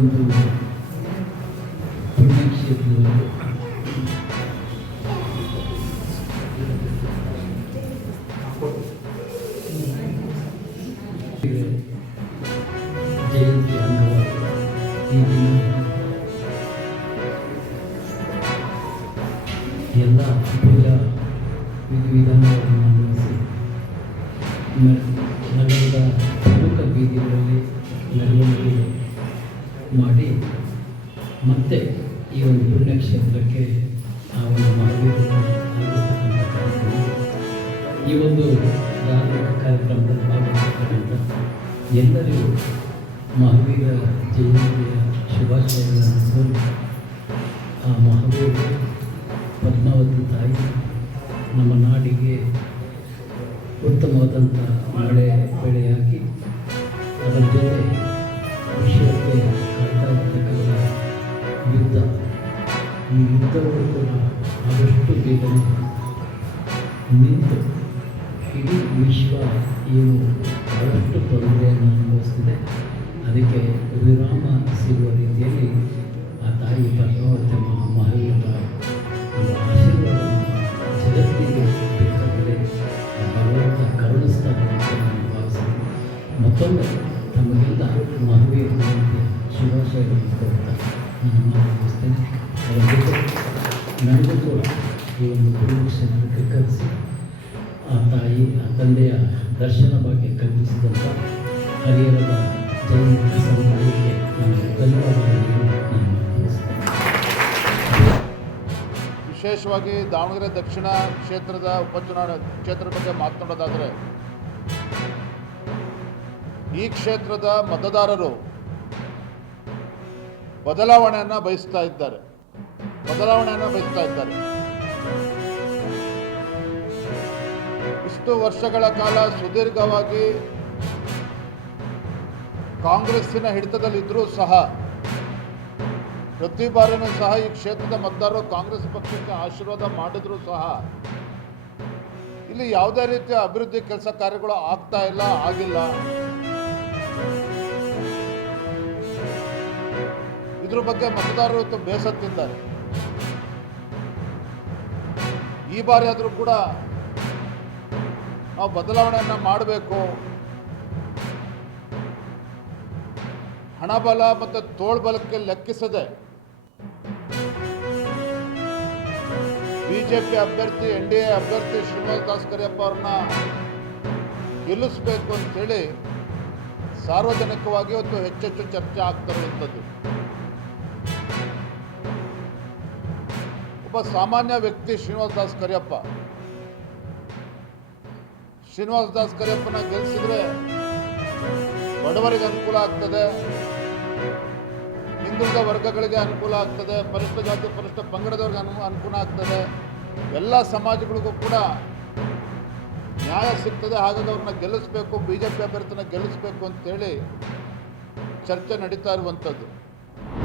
ಒಂದು ಪುಣ್ಯಕ್ಷೇತ್ರದಲ್ಲಿ ಜಯಂತಿ ಅಂಗವಾಗಿ ಈ ದಿನ ಎಲ್ಲ ಪೂಜಾ ವಿಧಿವಿಧಾನಗಳನ್ನು ಅನ್ವಯಿಸಿ ನಗರದ ಪ್ರಮುಖ ಬೀದಿಗಳಲ್ಲಿ ಮೆರವಣಿಗೆ ಮಾಡಿ ಮತ್ತೆ ಈ ಒಂದು ಪುಣ್ಯಕ್ಷೇತ್ರಕ್ಕೆ ಆ ಒಂದು ಮಹಾವೀರನ ಆಗಿಸ್ತಕ್ಕಂಥ ಕಾರ್ಯಕ್ರಮ, ಈ ಒಂದು ಧಾರ್ಮಿಕ ಕಾರ್ಯಕ್ರಮದಲ್ಲಿ ಭಾಗವಹಿಸ್ತಕ್ಕಂಥ ಎಲ್ಲರಿಗೂ ಮಹಾವೀರ ಜಯಂತಿಯ ಶುಭಾಶಯಗಳನ್ನು ಕೋರಿ ಆ ಮಹಾವೀರ ಪದ್ಮಾವತಿ ತಾಯಿ ನಮ್ಮ ನಾಡಿಗೆ ಉತ್ತಮವಾದಂಥ ಮಳೆ ಬೆಳೆಯಾಗಿ ಅದರ ಜೊತೆ ವಿಶ್ವಕ್ಕೆ ಕಾಡ್ತಾ ಇರ್ತಕ್ಕಂಥ ಯುದ್ಧ, ಈ ಯುದ್ಧಗಳು ಕೂಡ ಆದಷ್ಟು ಬೇಗನೆ ನಿಂತು ಇಡೀ ವಿಶ್ವ ಏನು ಬಹಳಷ್ಟು ತೊಂದರೆಯನ್ನು ಅನುಭವಿಸ್ತಿದೆ, ಅದಕ್ಕೆ ವಿರಾಮ ಸಿಗುವ ರೀತಿಯಲ್ಲಿ ಆ ತಾಯಿ ಪದ್ಮಾವತಿ ಮಹಾವೀರ ಒಂದು ಆಶೀರ್ವಾದವನ್ನು ಜಗತ್ತಿಗೆ ಬೇಕಾದರೆ ಭಗವಂತ ಕರುಣಿಸ್ತಾನೆ ಅಂತ ನಾನು ಭಾವಿಸ್ತೀನಿ. ಮತ್ತೊಮ್ಮೆ ತಮಗೆಲ್ಲ ಮಹಾವೀರ ಜಯಂತಿಯ ಶುಭಾಶಯಗಳನ್ನು ಕೊಡ್ತಾ ನಾನು ಭಾವಿಸ್ತೇನೆ. ಅದರ ಜೊತೆ ನನಗೂ ಕೂಡ ಈ ಒಂದು ಪುಣ್ಯಕ್ಷೇತ್ರಕ್ಕೆ ಕರೆಸಿ ಆ ತಾಯಿ ಆ ತಂದೆಯ ದರ್ಶನ ಭಾಗ್ಯ ಕಲ್ಪಿಸಿದಂಥ ಹರಿಹರದ ಜಯಂತಿ ಸಮುದಾಯಕ್ಕೆ ನಾನು ಧನ್ಯವಾದಗಳನ್ನು ನಾನು ಭಾವಿಸ್ತೇನೆ. ವಿಶೇಷವಾಗಿ ದಾವಣಗೆರೆ ದಕ್ಷಿಣ ಕ್ಷೇತ್ರದ ಉಪಚುನಾವಣೆ ಕ್ಷೇತ್ರದ ಬಗ್ಗೆ ಮಾತನಾಡೋದಾದರೆ, ಈ ಕ್ಷೇತ್ರದ ಮತದಾರರು ಬದಲಾವಣೆಯನ್ನು ಬಯಸ್ತಾ ಇದ್ದಾರೆ. ಇಷ್ಟು ವರ್ಷಗಳ ಕಾಲ ಸುದೀರ್ಘವಾಗಿ ಕಾಂಗ್ರೆಸ್ಸಿನ ಹಿಡಿತದಲ್ಲಿದ್ದರೂ ಸಹ ಪ್ರತಿ ಬಾರಿಯೂ ಸಹ ಈ ಕ್ಷೇತ್ರದ ಮತದಾರರು ಕಾಂಗ್ರೆಸ್ ಪಕ್ಷಕ್ಕೆ ಆಶೀರ್ವಾದ ಮಾಡಿದ್ರು ಸಹ ಇಲ್ಲಿ ಯಾವುದೇ ರೀತಿಯ ಅಭಿವೃದ್ಧಿ ಕೆಲಸ ಕಾರ್ಯಗಳು ಆಗಿಲ್ಲ. ಇದ್ರ ಬಗ್ಗೆ ಮತದಾರರು ಬೇಸತ್ತಿದ್ದಾರೆ. ಈ ಬಾರಿ ಆದರೂ ಕೂಡ ನಾವು ಬದಲಾವಣೆಯನ್ನು ಮಾಡಬೇಕು, ಹಣಬಲ ಮತ್ತು ತೋಳ್ಬಲಕ್ಕೆ ಲೆಕ್ಕಿಸದೆ ಬಿಜೆಪಿ ಅಭ್ಯರ್ಥಿ NDA ಅಭ್ಯರ್ಥಿ ಶ್ರೀನಿವಾಸ್ ದಾಸ್ ಕರಿಯಪ್ಪ ಅವ್ರನ್ನ ಗೆಲ್ಲಿಸಬೇಕು ಅಂತೇಳಿ ಸಾರ್ವಜನಿಕವಾಗಿ ಇವತ್ತು ಹೆಚ್ಚೆಚ್ಚು ಚರ್ಚೆ ಆಗ್ತಿರುವಂಥದ್ದು. ಒಬ್ಬ ಸಾಮಾನ್ಯ ವ್ಯಕ್ತಿ ಶ್ರೀನಿವಾಸ್ ದಾಸ್ ಕರಿಯಪ್ಪನ ಗೆಲ್ಲಿಸಿದ್ರೆ ಬಡವರಿಗೆ ಅನುಕೂಲ ಆಗ್ತದೆ, ಹಿಂದುಳಿದ ವರ್ಗಗಳಿಗೆ ಅನುಕೂಲ ಆಗ್ತದೆ, ಪರಿಷ್ಠ ಜಾತಿ ಪರಿಷ್ಠ ಪಂಗಡದವ್ರಿಗೆ ಅನುಕೂಲ ಆಗ್ತದೆ, ಎಲ್ಲ ಸಮಾಜಗಳಿಗೂ ಕೂಡ ನ್ಯಾಯ ಸಿಗ್ತದೆ. ಹಾಗಾಗಿ ಅವ್ರನ್ನ ಗೆಲ್ಲಿಸಬೇಕು, BJP ಅಭ್ಯರ್ಥಿನ ಗೆಲ್ಲಿಸಬೇಕು ಅಂತೇಳಿ ಚರ್ಚೆ ನಡೀತಾ ಇರುವಂಥದ್ದು.